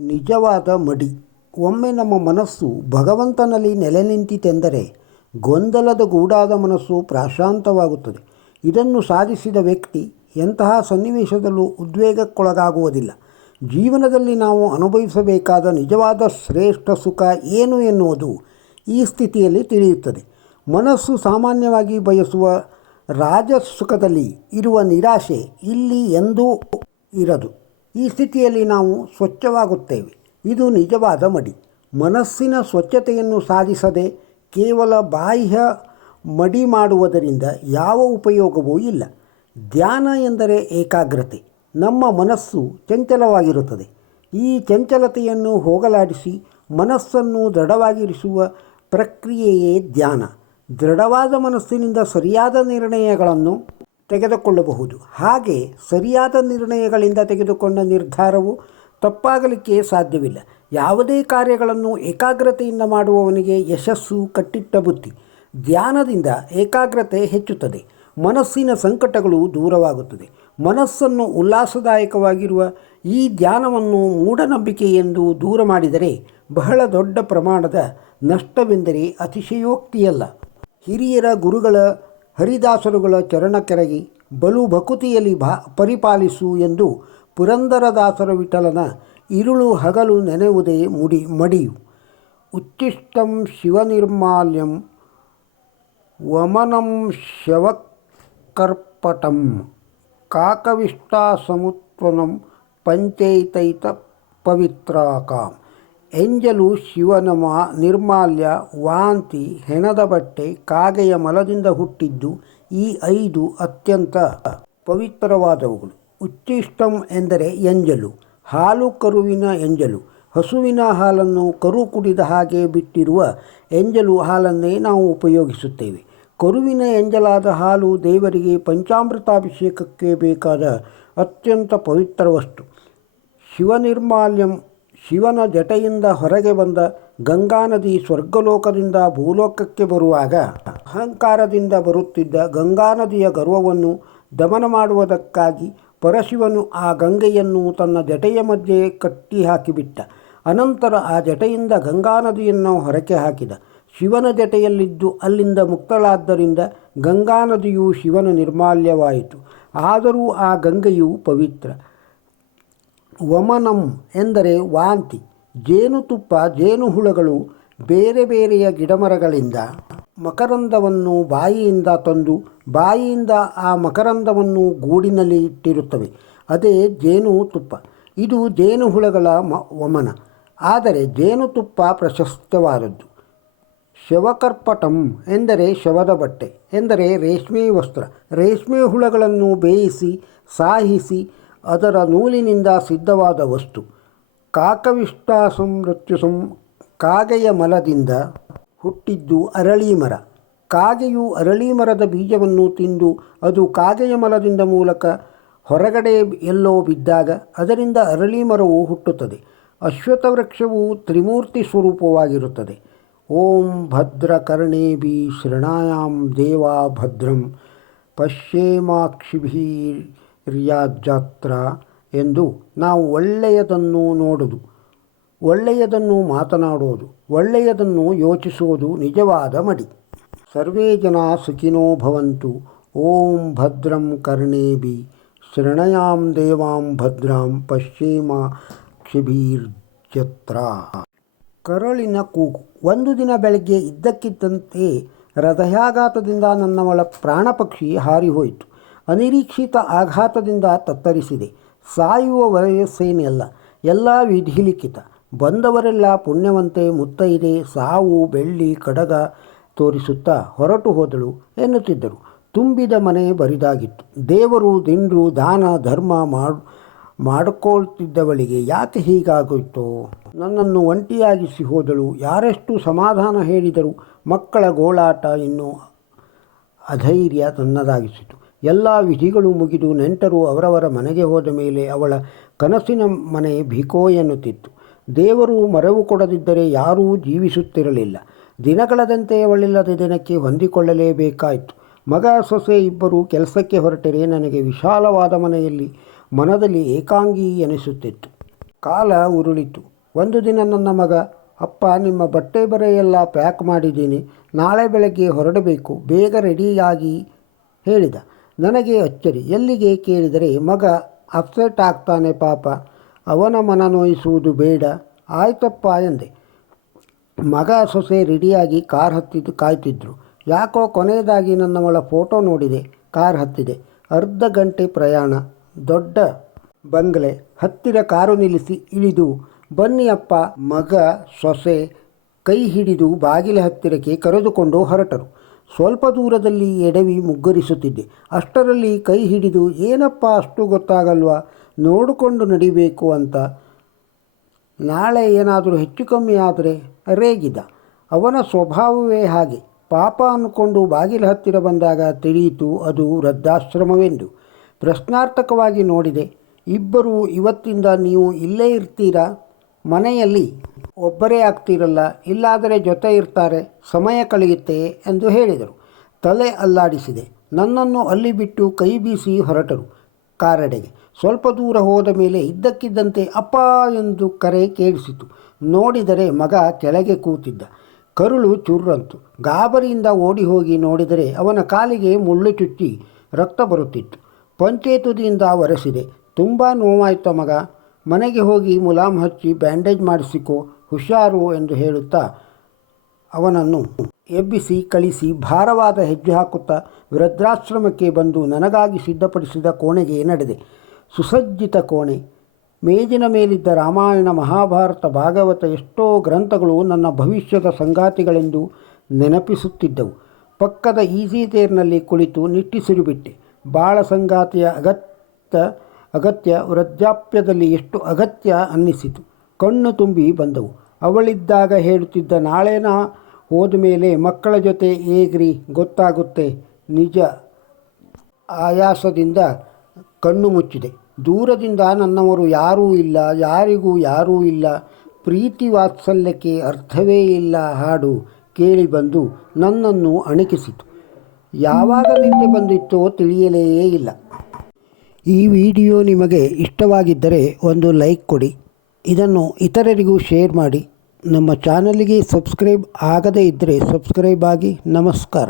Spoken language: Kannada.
ನಿಜವಾದ ಮಡಿ. ಒಮ್ಮೆ ನಮ್ಮ ಮನಸ್ಸು ಭಗವಂತನಲ್ಲಿ ನೆಲೆ ನಿಂತಿತೆಂದರೆ ಗೊಂದಲದ ಗೂಡಾದ ಮನಸ್ಸು ಪ್ರಶಾಂತವಾಗುತ್ತದೆ. ಇದನ್ನು ಸಾಧಿಸಿದ ವ್ಯಕ್ತಿ ಎಂತಹ ಸನ್ನಿವೇಶದಲ್ಲೂ ಉದ್ವೇಗಕ್ಕೊಳಗಾಗುವುದಿಲ್ಲ. ಜೀವನದಲ್ಲಿ ನಾವು ಅನುಭವಿಸಬೇಕಾದ ನಿಜವಾದ ಶ್ರೇಷ್ಠ ಸುಖ ಏನು ಎನ್ನುವುದು ಈ ಸ್ಥಿತಿಯಲ್ಲಿ ತಿಳಿಯುತ್ತದೆ. ಮನಸ್ಸು ಸಾಮಾನ್ಯವಾಗಿ ಬಯಸುವ ರಾಜಸುಖದಲ್ಲಿ ಇರುವ ನಿರಾಶೆ ಇಲ್ಲಿ ಎಂದೂ ಇರದು. ಈ ಸ್ಥಿತಿಯಲ್ಲಿ ನಾವು ಸ್ವಚ್ಛವಾಗುತ್ತೇವೆ. ಇದು ನಿಜವಾದ ಮಡಿ. ಮನಸ್ಸಿನ ಸ್ವಚ್ಛತೆಯನ್ನು ಸಾಧಿಸದೆ ಕೇವಲ ಬಾಹ್ಯ ಮಡಿ ಮಾಡುವುದರಿಂದ ಯಾವ ಉಪಯೋಗವೂ ಇಲ್ಲ. ಧ್ಯಾನ ಎಂದರೆ ಏಕಾಗ್ರತೆ. ನಮ್ಮ ಮನಸ್ಸು ಚಂಚಲವಾಗಿರುತ್ತದೆ. ಈ ಚಂಚಲತೆಯನ್ನು ಹೋಗಲಾಡಿಸಿ ಮನಸ್ಸನ್ನು ದೃಢವಾಗಿರಿಸುವ ಪ್ರಕ್ರಿಯೆಯೇ ಧ್ಯಾನ. ದೃಢವಾದ ಮನಸ್ಸಿನಿಂದ ಸರಿಯಾದ ನಿರ್ಣಯಗಳನ್ನು ತೆಗೆದುಕೊಳ್ಳಬಹುದು. ಹಾಗೆ ಸರಿಯಾದ ನಿರ್ಣಯಗಳಿಂದ ತೆಗೆದುಕೊಂಡ ನಿರ್ಧಾರವು ತಪ್ಪಾಗಲಿಕ್ಕೆ ಸಾಧ್ಯವಿಲ್ಲ. ಯಾವುದೇ ಕಾರ್ಯಗಳನ್ನು ಏಕಾಗ್ರತೆಯಿಂದ ಮಾಡುವವನಿಗೆ ಯಶಸ್ಸು ಕಟ್ಟಿಟ್ಟ ಬುತ್ತಿ ಧ್ಯಾನದಿಂದ ಏಕಾಗ್ರತೆ ಹೆಚ್ಚುತ್ತದೆ. ಮನಸ್ಸಿನ ಸಂಕಟಗಳು ದೂರವಾಗುತ್ತದೆ. ಮನಸ್ಸನ್ನು ಉಲ್ಲಾಸದಾಯಕವಾಗಿರುವ ಈ ಧ್ಯಾನವನ್ನು ಮೂಢನಂಬಿಕೆ ಎಂದು ದೂರ ಮಾಡಿದರೆ ಬಹಳ ದೊಡ್ಡ ಪ್ರಮಾಣದ ನಷ್ಟವೆಂದರೆ ಅತಿಶಯೋಕ್ತಿಯಲ್ಲ. ಹಿರಿಯರ ಗುರುಗಳ ಹರಿದಾಸರುಗಳ ಚರಣ ಕೆರಗಿ ಬಲು ಭಕುತಿಯಲ್ಲಿ ಭಾ ಪರಿಪಾಲಿಸು ಎಂದು ಪುರಂದರದಾಸರ ವಿಠಲನ ಇರುಳು ಹಗಲು ನೆನೆಯುವುದೇ ಮುಡಿ ಮಡಿಯು. ಉಚ್ಚಿಷ್ಟಂ ಶಿವನಿರ್ಮಾಲ್ಯಂ ವಮನಂ ಶವಕರ್ಪಟಂ ಕಾಕವಿಷ್ಟಾಸಮುತ್ವನಂ ಪಂಚೈತೈತ ಪವಿತ್ರಾಕಾಂ. ಎಂಜಲು ಶಿವನ ಮಾ ನಿರ್ಮಾಲ್ಯ ವಾಂತಿ ಹೆಣದ ಬಟ್ಟೆ ಕಾಗೆಯ ಮಲದಿಂದ ಹುಟ್ಟಿದ್ದು ಈ ಐದು ಅತ್ಯಂತ ಪವಿತ್ರವಾದವುಗಳು. ಉಚ್ಚಿಷ್ಟಂ ಎಂದರೆ ಎಂಜಲು, ಹಾಲು ಕರುವಿನ ಎಂಜಲು. ಹಸುವಿನ ಹಾಲನ್ನು ಕರು ಕುಡಿದ ಹಾಗೆ ಬಿಟ್ಟಿರುವ ಎಂಜಲು ಹಾಲನ್ನೇ ನಾವು ಉಪಯೋಗಿಸುತ್ತೇವೆ. ಕರುವಿನ ಎಂಜಲಾದ ಹಾಲು ದೇವರಿಗೆ ಪಂಚಾಮೃತಾಭಿಷೇಕಕ್ಕೆ ಬೇಕಾದ ಅತ್ಯಂತ ಪವಿತ್ರ ವಸ್ತು. ಶಿವನಿರ್ಮಾಲ್ಯಂ ಶಿವನ ಜಟೆಯಿಂದ ಹೊರಗೆ ಬಂದ ಗಂಗಾ ನದಿ ಸ್ವರ್ಗಲೋಕದಿಂದ ಭೂಲೋಕಕ್ಕೆ ಬರುವಾಗ ಅಹಂಕಾರದಿಂದ ಬರುತ್ತಿದ್ದ ಗಂಗಾ ನದಿಯ ಗರ್ವವನ್ನು ದಮನ ಮಾಡುವುದಕ್ಕಾಗಿ ಪರಶಿವನು ಆ ಗಂಗೆಯನ್ನು ತನ್ನ ಜಟೆಯ ಮಧ್ಯೆ ಕಟ್ಟಿ ಹಾಕಿಬಿಟ್ಟ. ಅನಂತರ ಆ ಜಟೆಯಿಂದ ಗಂಗಾ ನದಿಯನ್ನು ಹೊರಕೆ ಹಾಕಿದ. ಶಿವನ ಜಟೆಯಲ್ಲಿದ್ದು ಅಲ್ಲಿಂದ ಮುಕ್ತಳಾದ್ದರಿಂದ ಗಂಗಾ ನದಿಯು ಶಿವನ ನಿರ್ಮಾಲ್ಯವಾಯಿತು. ಆದರೂ ಆ ಗಂಗೆಯು ಪವಿತ್ರ. ವಮನಂ ಎಂದರೆ ವಾಂತಿ, ಜೇನುತುಪ್ಪ, ಜೇನುಹುಳಗಳು, ಬೇರೆ ಬೇರೆಯ ಗಿಡಮರಗಳಿಂದ ಮಕರಂದವನ್ನು ಬಾಯಿಯಿಂದ ತಂದು, ಬಾಯಿಯಿಂದ ಆ ಮಕರಂದವನ್ನು ಗೂಡಿನಲ್ಲಿ ಇಟ್ಟಿರುತ್ತವೆ. ಅದೇ ಜೇನುತುಪ್ಪ. ಇದು ಜೇನುಹುಳಗಳ ಮ, ವಮನ. ಆದರೆ ಜೇನುತುಪ್ಪ ಪ್ರಶಸ್ತವಾದದ್ದು. ಶವಕರ್ಪಟಂ ಎಂದರೆ ಶವದ ಬಟ್ಟೆ, ಎಂದರೆ ರೇಷ್ಮೆ ವಸ್ತ್ರ. ರೇಷ್ಮೆ ಹುಳಗಳನ್ನು ಬೇಯಿಸಿ ಸಾಹಿಸಿ ಅದರ ನೂಲಿನಿಂದ ಸಿದ್ಧವಾದ ವಸ್ತು. ಕಾಕವಿಷ್ಟಾಸಂ ಮೃತ್ಯುಸಂ ಕಾಗೆಯ ಮಲದಿಂದ ಹುಟ್ಟಿದ್ದು ಅರಳಿ ಮರ. ಕಾಗೆಯು ಅರಳಿ ಮರದ ಬೀಜವನ್ನು ತಿಂದು ಅದು ಕಾಗೆಯ ಮಲದಿಂದ ಮೂಲಕ ಹೊರಗಡೆ ಎಲ್ಲೋ ಬಿದ್ದಾಗ ಅದರಿಂದ ಅರಳಿ ಮರವು ಹುಟ್ಟುತ್ತದೆ. ಅಶ್ವತ್ಥ ವೃಕ್ಷವು ತ್ರಿಮೂರ್ತಿ ಸ್ವರೂಪವಾಗಿರುತ್ತದೆ. ಓಂ ಭದ್ರ ಕರ್ಣೇಭಿ ಶೃಣಾಯಾಂ ದೇವಾ ಭದ್ರಂ ಪಶ್ಯೇಮಾಕ್ಷಿಭಿರ್ಯಾಜಾತ್ರ ಎಂದು ನಾವು ಒಳ್ಳೆಯದನ್ನು ನೋಡುವುದು ಒಳ್ಳೆಯದನ್ನು ಮಾತನಾಡುವುದು, ಒಳ್ಳೆಯದನ್ನು ಯೋಚಿಸುವುದು ನಿಜವಾದ ಮಡಿ. ಸರ್ವೇ ಜನ ಸುಖಿನೋ ಭವಂತು, ಓಂ ಭದ್ರಂ ಕರ್ಣೇಬಿ ಶೃಣಯಾಂ ದೇವಾಂ ಭದ್ರಾಂ ಪಶ್ಚಿಮ ಕ್ಷಿಭೀರ್ಜತ್ರ ಕರಳಿನ ಕೂಗು, ಒಂದು ದಿನ ಬೆಳಗ್ಗೆ ಇದ್ದಕ್ಕಿದ್ದಂತೆ ಹೃದಯಾಘಾತದಿಂದ ನನ್ನವಳ ಪ್ರಾಣಪಕ್ಷಿ ಹಾರಿಹೋಯಿತು. ಅನಿರೀಕ್ಷಿತ ಆಘಾತದಿಂದ ತತ್ತರಿಸಿದೆ. ಸಾಯುವ ವಯಸ್ಸೇನೆಲ್ಲ ಎಲ್ಲ ವಿಧಿಲಿಖಿತ. ಬಂದವರೆಲ್ಲ ಪುಣ್ಯವಂತೆ ಮುತ್ತೈದೆ, ಸಾವು, ಬೆಳ್ಳಿ, ಕಡಗ ತೋರಿಸುತ್ತಾ ಹೊರಟು ಹೋದಳು ಎನ್ನುತ್ತಿದ್ದರು. ತುಂಬಿದ ಮನೆ ಬರಿದಾಗಿತ್ತು. ದೇವರು ದಿಂಡ್ರು ದಾನ, ಧರ್ಮ ಮಾಡು, ಮಾಡಿಕೊಳ್ತಿದ್ದವಳಿಗೆ ಯಾಕೆ ಹೀಗಾಗೋಯ್ತೋ? ನನ್ನನ್ನು ಒಂಟಿಯಾಗಿಸಿ ಹೋದಳು. ಯಾರೆಷ್ಟು ಸಮಾಧಾನ ಹೇಳಿದರು ಮಕ್ಕಳ ಗೋಳಾಟ ಇನ್ನು ಅಧೈರ್ಯ ತನ್ನದಾಗಿಸಿತು. ಎಲ್ಲ ವಿಧಿಗಳು ಮುಗಿದು ನೆಂಟರು ಅವರವರ ಮನೆಗೆ ಹೋದ ಮೇಲೆ ಅವಳ ಕನಸಿನ ಮನೆ ಭಿಕೋ ಎನ್ನುತ್ತಿತ್ತು. ದೇವರು ಮರವು ಕೊಡದಿದ್ದರೆ ಯಾರೂ ಜೀವಿಸುತ್ತಿರಲಿಲ್ಲ. ದಿನಗಳದಂತೆ ಅವಳಿಲ್ಲದ ದಿನಕ್ಕೆ ಹೊಂದಿಕೊಳ್ಳಲೇಬೇಕಾಯಿತು. ಮಗ ಸೊಸೆ ಇಬ್ಬರು ಕೆಲಸಕ್ಕೆ ಹೊರಟರೆ ನನಗೆ ವಿಶಾಲವಾದ ಮನೆಯಲ್ಲಿ ಮನದಲ್ಲಿ ಏಕಾಂಗಿ ಎನಿಸುತ್ತಿತ್ತು. ಕಾಲ ಉರುಳಿತು. ಒಂದು ದಿನ ನನ್ನ ಮಗ, ಅಪ್ಪ, ನಿಮ್ಮ ಬಟ್ಟೆ ಬರೆಯೆಲ್ಲ ಪ್ಯಾಕ್ ಮಾಡಿದ್ದೀನಿ. ನಾಳೆ ಬೆಳಗ್ಗೆ ಹೊರಡಬೇಕು. ಬೇಗ ರೆಡಿಯಾಗಿ, ಹೇಳಿದ. ನನಗೆ ಅಚ್ಚರಿ. ಎಲ್ಲಿಗೆ ಕೇಳಿದರೆ, ಮಗ ಅಪ್ಸೆಟ್ ಆಗ್ತಾನೆ ಪಾಪ, ಅವನ ಮನ ನೋಯಿಸುವುದು ಬೇಡ. ಆಯ್ತಪ್ಪ ಎಂದೆ. ಮಗ ಸೊಸೆ ರೆಡಿಯಾಗಿ ಕಾರ್ ಹತ್ತಿದ್ದು ಕಾಯ್ತಿದ್ರು. ಯಾಕೋ ಕೊನೆಯದಾಗಿ ನನ್ನ ಮಳ ಫೋಟೋ ನೋಡಿದೆ, ಕಾರ್ ಹತ್ತಿದೆ. ಅರ್ಧ ಗಂಟೆ ಪ್ರಯಾಣ. ದೊಡ್ಡ ಬಂಗ್ಲೆ. ಹತ್ತಿರ ಕಾರು ನಿಲ್ಲಿಸಿ ಇಳಿದು ಬನ್ನಿ ಅಪ್ಪ ಮಗ, ಸೊಸೆ ಕೈ ಹಿಡಿದು ಬಾಗಿಲ ಹತ್ತಿರಕ್ಕೆ ಕರೆದುಕೊಂಡು ಹೊರಟರು. ಸ್ವಲ್ಪ ದೂರದಲ್ಲಿ ಎಡವಿ ಮುಗ್ಗರಿಸುತ್ತಿದ್ದೆ. ಅಷ್ಟರಲ್ಲಿ ಕೈ ಹಿಡಿದು, ಏನಪ್ಪ ಅಷ್ಟು ಗೊತ್ತಾಗಲ್ವಾ? ನೋಡಿಕೊಂಡು ನಡಿಬೇಕು ಅಂತ. ನಾಳೆ ಏನಾದರೂ ಹೆಚ್ಚು ಕಮ್ಮಿ ಆದರೆ? ರೇಗಿದ. ಅವನ ಸ್ವಭಾವವೇ ಹಾಗೆ. ಪಾಪ ಅಂದ್ಕೊಂಡು ಬಾಗಿಲ ಹತ್ತಿರ ಬಂದಾಗ ತಿಳಿಯಿತು ಅದು ವೃದ್ಧಾಶ್ರಮವೆಂದು. ಪ್ರಶ್ನಾರ್ಥಕವಾಗಿ ನೋಡಿದೆ, ಇಬ್ಬರು ಇವತ್ತಿಂದ ನೀವು ಇಲ್ಲೇ ಇರ್ತೀರಾ? ಮನೆಯಲ್ಲಿ. ಒಬ್ಬರೇ ಆಗ್ತಿರಲ್ಲ, ಇಲ್ಲಾದರೆ ಜೊತೆ ಇರ್ತಾರೆ, ಸಮಯ ಕಳೆಯುತ್ತೆ ಎಂದು ಹೇಳಿದರು. ತಲೆ ಅಲ್ಲಾಡಿಸಿದೆ. ನನ್ನನ್ನು ಅಲ್ಲಿ ಬಿಟ್ಟು ಕೈ ಬೀಸಿ ಹೊರಟರು ಕಾರಡೆಗೆ. ಸ್ವಲ್ಪ ದೂರ ಹೋದ ಮೇಲೆ ಇದ್ದಕ್ಕಿದ್ದಂತೆ ಅಪ್ಪ ಎಂದು ಕರೆ ಕೇಳಿಸಿತು. ನೋಡಿದರೆ ಮಗ ಕೆಳಗೆ ಕೂತಿದ್ದ. ಕರುಳು ಚುರ್ರಂತು. ಗಾಬರಿಯಿಂದ ಓಡಿ ಹೋಗಿ ನೋಡಿದರೆ ಅವನ ಕಾಲಿಗೆ ಮುಳ್ಳು ಚುಚ್ಚಿ ರಕ್ತ ಬರುತ್ತಿತ್ತು. ಪಂಚೆ ತುದಿಯಿಂದ ಒರೆಸಿದೆ. ತುಂಬ ನೋವಾಯ್ತ ಮಗ? ಮನೆಗೆ ಹೋಗಿ ಮುಲಾಮ್ ಹಚ್ಚಿ ಬ್ಯಾಂಡೇಜ್ ಮಾಡಿಸಿಕೊ. ಹುಷಾರು ಎಂದು ಹೇಳುತ್ತಾ ಅವನನ್ನು ಎಬ್ಬಿಸಿ ಕಳಿಸಿ ಭಾರವಾದ ಹೆಜ್ಜೆ ಹಾಕುತ್ತಾ ವೃದ್ಧಾಶ್ರಮಕ್ಕೆ ಬಂದು ನನಗಾಗಿ ಸಿದ್ಧಪಡಿಸಿದ ಕೋಣೆಗೆ ನಡೆದೆ. ಸುಸಜ್ಜಿತ ಕೋಣೆ. ಮೇಜಿನ ಮೇಲಿದ್ದ ರಾಮಾಯಣ ಮಹಾಭಾರತ ಭಾಗವತ ಎಷ್ಟೋ ಗ್ರಂಥಗಳು ನನ್ನ ಭವಿಷ್ಯದ ಸಂಗಾತಿಗಳೆಂದು ನೆನಪಿಸುತ್ತಿದ್ದವು. ಪಕ್ಕದ ಈಸಿ ತೇರ್ನಲ್ಲಿ ಕುಳಿತು ನಿಟ್ಟಿಸಿರುಬಿಟ್ಟೆ ಬಾಳ ಸಂಗಾತಿಯ ಅಗತ್ಯ ಅಗತ್ಯ ವೃದ್ಧಾಪ್ಯದಲ್ಲಿ ಎಷ್ಟು ಅಗತ್ಯ ಅನ್ನಿಸಿತು. ಕಣ್ಣು ತುಂಬಿ ಬಂದವು. ಅವಳಿದ್ದಾಗ ಹೇಳುತ್ತಿದ್ದ ನಾಳೆನ ಹೋದ ಮೇಲೆ ಮಕ್ಕಳ ಜೊತೆ ಹೇಗ್ರಿ? ಗೊತ್ತಾಗುತ್ತೆ. ನಿಜ ಆಯಾಸದಿಂದ ಕಣ್ಣು ಮುಚ್ಚಿದೆ. ದೂರದಿಂದ ನನ್ನವರು ಯಾರೂ ಇಲ್ಲ, ಯಾರಿಗೂ ಯಾರೂ ಇಲ್ಲ. ಪ್ರೀತಿ ವಾತ್ಸಲ್ಯಕ್ಕೆ ಅರ್ಥವೇ ಇಲ್ಲ. ಹಾಡು ಕೇಳಿ ಬಂದು ನನ್ನನ್ನು ಅಣಕಿಸಿತು. ಯಾವಾಗ ನಿದ್ದೆ ಬಂದಿತ್ತೋ ತಿಳಿಯಲೇ ಇಲ್ಲ. ಈ ವಿಡಿಯೋ ನಿಮಗೆ ಇಷ್ಟವಾಗಿದ್ದರೆ ಒಂದು ಲೈಕ್ ಕೊಡಿ. ಇದನ್ನು ಇತರರಿಗೂ ಶೇರ್ ಮಾಡಿ. ನಮ್ಮ ಚಾನಲ್ಗೆ ಸಬ್ಸ್ಕ್ರೈಬ್ ಆಗದೇ ಇದ್ದರೆ ಸಬ್ಸ್ಕ್ರೈಬ್ ಆಗಿ. ನಮಸ್ಕಾರ.